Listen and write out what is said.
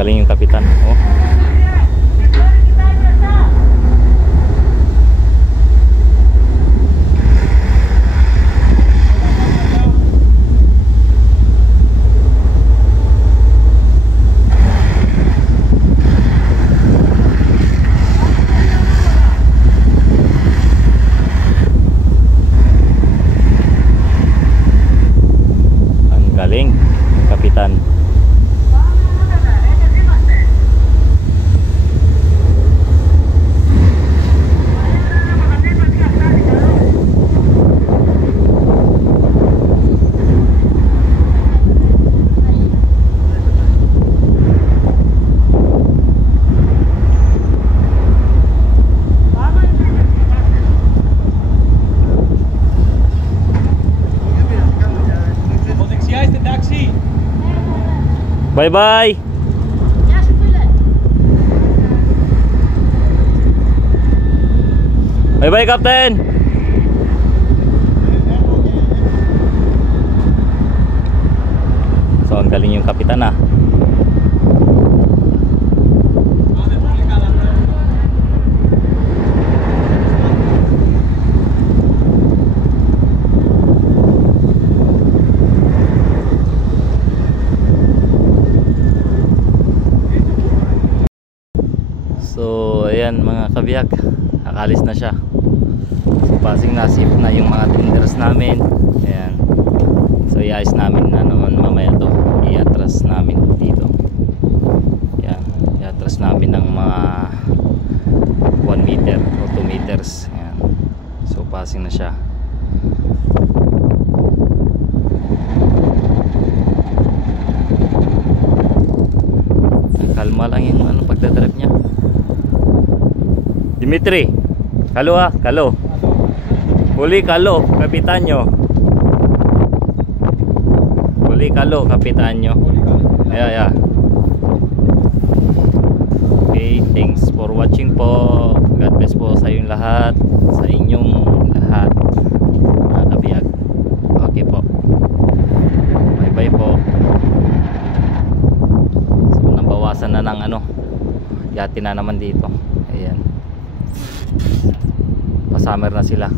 galing yung kapitan. Oh. Galing kapitan. Bye bye. Bye bye, Captain. So ang galing yung kapitan ah. So ayan mga kabiyak, nakalis na siya. So passing na sip na yung mga tenders namin. Ayan. So iayos namin na naman mamaya to. I-atras namin dito. Ayan. I-atras namin ng mga 1 meter o 2 meters. Ayan. So passing na siya. Kalma lang yung ano, pagdadrive niya. Dimitri, kalo ah, kalo. Huli kalo, kapitan nyo. Huli kalo, kapitan nyo. Yeah. Okay, thanks for watching po. God bless po sa inyong lahat. Sa inyong lahat, mga kabiyag. Okay po. Bye bye po. So nabawasan na ng ano, yati na naman dito. Ayan, pa-summer na sila.